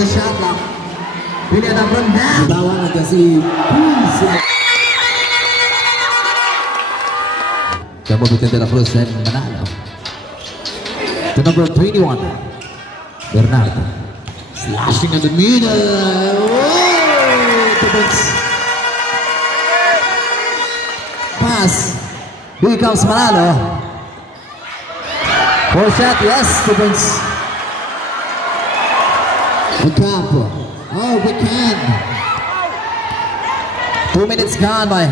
The shot lang. Pilihan ang rundown. Tawanan kasi. Kamubitin de la Cruz and Manalo. To number 21, Bernardo. Slashing in the middle. Oh, pass. Here comes Manalo. 4 shot, yes, 2 points. Ocampo. Oh, we can. 2 minutes gone by.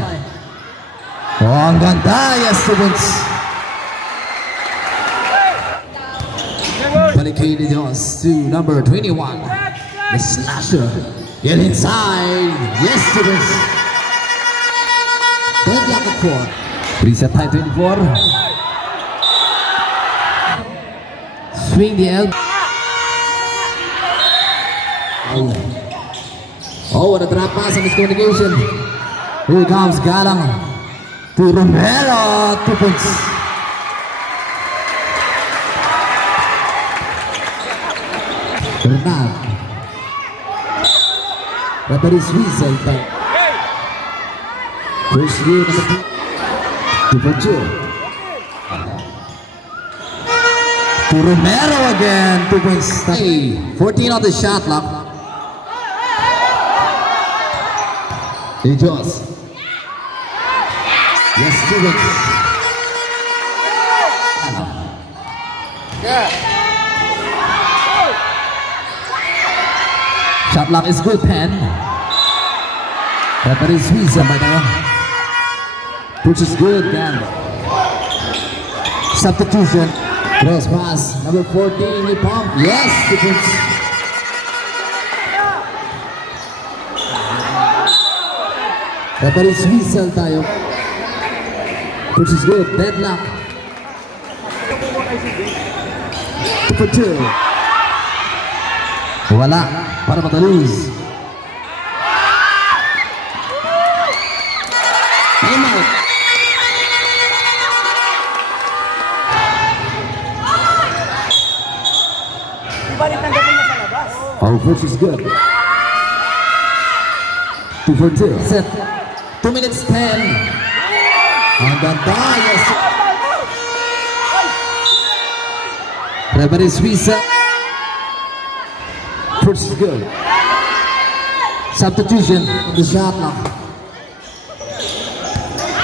Oh, ang ganda. Yes, 2 points. Balik kay Dios to number 21. The slasher. Get inside. Yes, 2 points. Deadlock at 4. Reset time 24. Swing the elbow. Oh, what a drop pass and miscommunication. Here comes Galang to Romero. 2 points. Bernard. Referee's whistle. First game of the 2 for 2. To Romero again. 2 points. 14 on the shot clock. Jos. Yes, 2 points. Shot lock is good, Pen. Referee squeeze by now. Which is good, Dan. Substitution. Cross pass. Number 14, he pump. Yes, 2 points. Referee's whistle tayo. Which is good. Deadlock. 2 for 2. Wala. Para mataluz. Time out. Oh, which is good. 2 for 2. Set. 2 minutes 10. Ang ganda, yes. Referee's whistle. First is good. Substitution on the shot lock.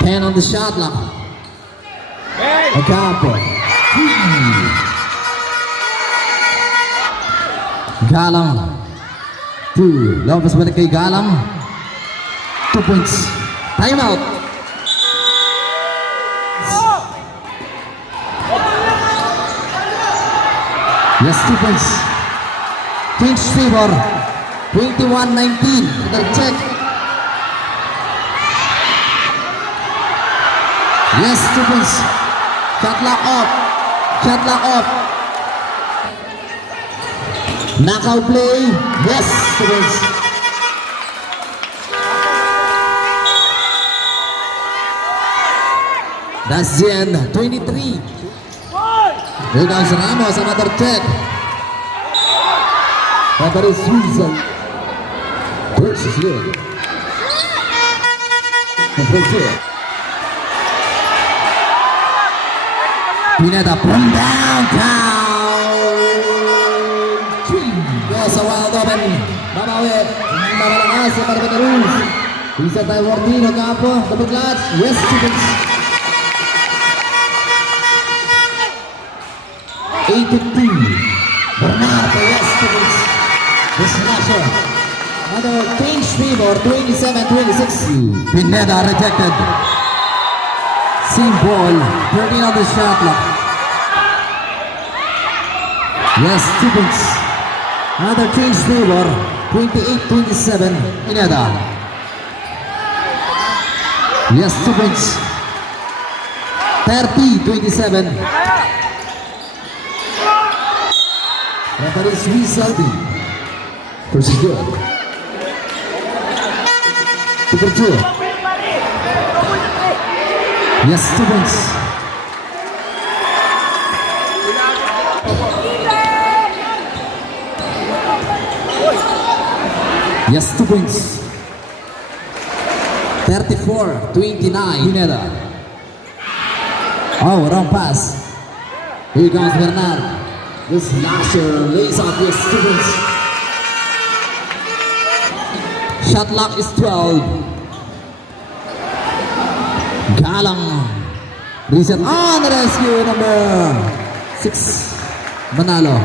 10 on the shot lock. Ocampo. Galang. 2. Lopez balik kay Galang. 2 points. Time out. Yes, 2 points. Change favor. 21-19. We'll check. Yes, 2 points. Shot lock off. Shot lock off. Knockout play. Yes, 2 points. That's the end. 23. Here comes Ramos, another check. Referee's whistle. First is good. Pineda from downtown. Yes, a wild open. Babawi. Babalakas para Belarus. Bisa tayo Wardino Ocampo. Double clutch. Yes, chickens. 8-2. Bernardo, yes, chickens. The slasher. Another clean sweep or 27-26. Pineda rejected. Same ball. 13 on the shot clock. Yes, 2 points. Another clean sweep or 28-27. Pineda. Yes, 2 points. 30-27. Referee whistle. First is good. Super 2. Yes, 2 points. Yes, 2 points. 34-29. Pineda. Oh, wrong pass. Here comes Bernard. This Lasher lays off his 2 points. Shot clock is 12. Galang. Reset on the rescue, number 6. Manalo.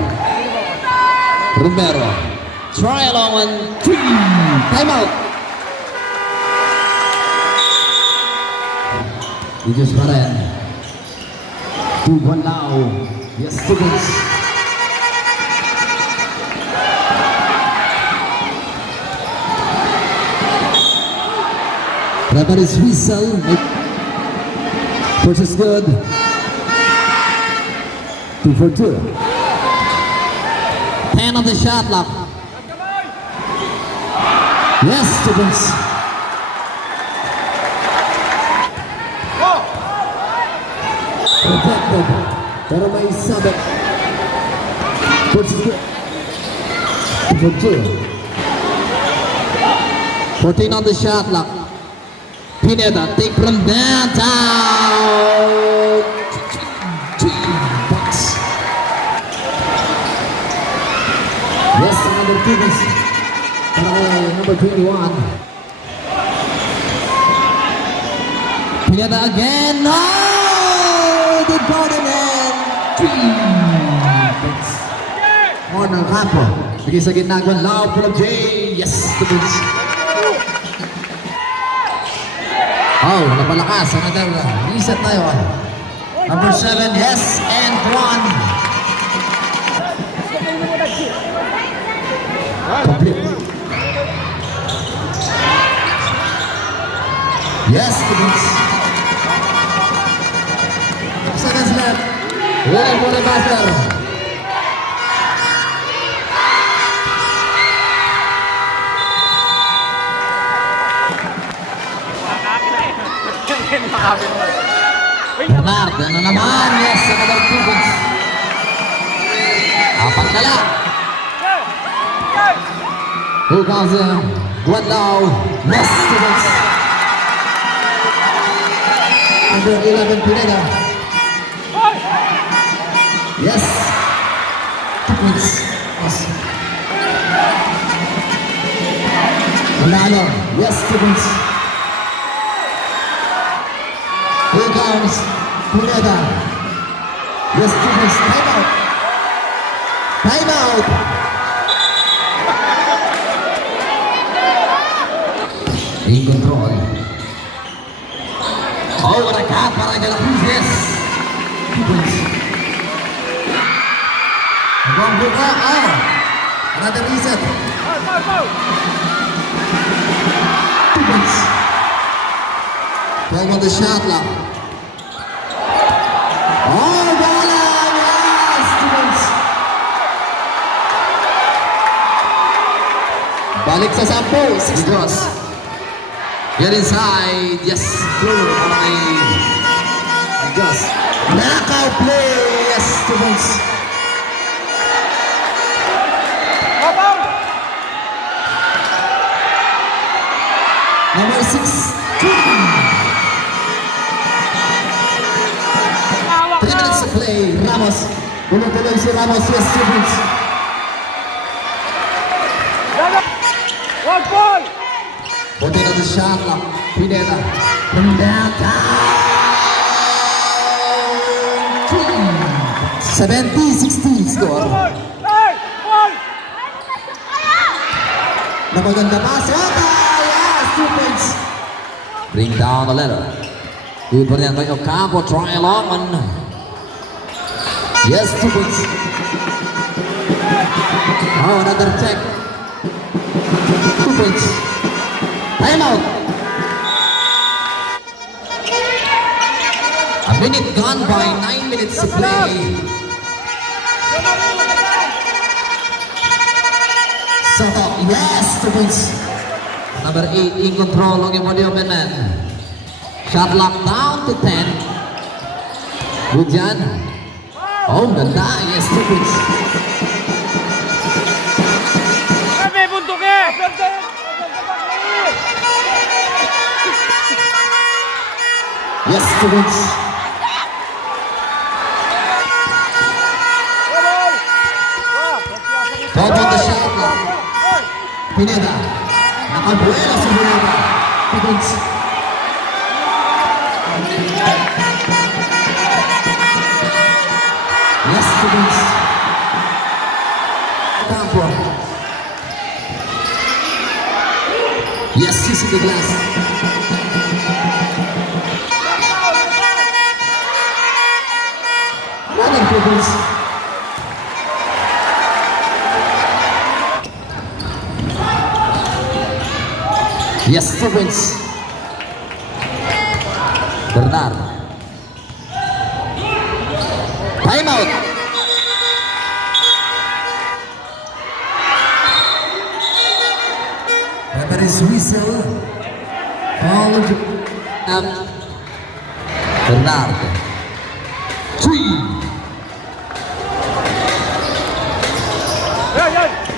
Romero. Try along 1, 3. Time out. You just got in. 2-1 now. Yes, 2 points. Referee's whistle. First is good. 2 for 2. 10 on the shot clock. Yes, 2 points. Rejected. Pero may sabit. First is good. 2 for 2. 14 on the shot clock. Pineda, take from downtown. 3 points. Yes, another 2 points. Number 21. Pineda again. No! The golden end. 3 points. Corner Campo. Bigay sa ginagawa. Loud full of J. Yes, 2 points. Oh, napalakas. Another reset tayo. Number 7, yes, and 1. Complete. Yes, the boots. 5 seconds left. Winning for the master. Bernard, ano naman? Yes, another 2 points. Apat na lang. Here comes Guadlaw. Yes, 2 points. Number 11, Pineda. Yes, 2 points. Yes. Manalo. Yes, 2 points. Here comes Pineda. Yes, 2 points. Time out. Time out. In control. Oh, what a cat para De La Cruz. Yes. 2 points. Wrong buka. Oh. Another reset. 2 points. 12 on the shot clock. Oh, Galang! Yes! 2 points. Balik sa 10. 6 draws. Get inside. Yes. Through on the Gus. Knockout play. Yes. 2 points. Number 6. 3 minutes to play. Ramos. Tuloy si Ramos. Yes. 2 points. One ball! 14 on the shot clock. Pineda. From downtown. 70-60 score. Napaganda pa. Sota! Yes! 2 points. Bring down the letter. Good pa rin kay Ocampo. Try along. Yes, 2 points. Oh, another check. 2 points. Time out. A minute gone by, 9 minutes to play. Soto, yes, 2 points. Number 8 in control ng Emilio Menan. Shot lock down to 10. Good yan. Oh, ganda. Yes, 2 points. May buntok eh! Yes, 2 points. Top on the shot clock. Pineda. Nakabuela si Pineda. 2 points. Yes, 2 points. Campo. Yes, he's in the glass. Another 2 points. Yes, 2 points. Bernard. Time out. Referee's whistle. Foul of Bernard. 3. Yan, yan!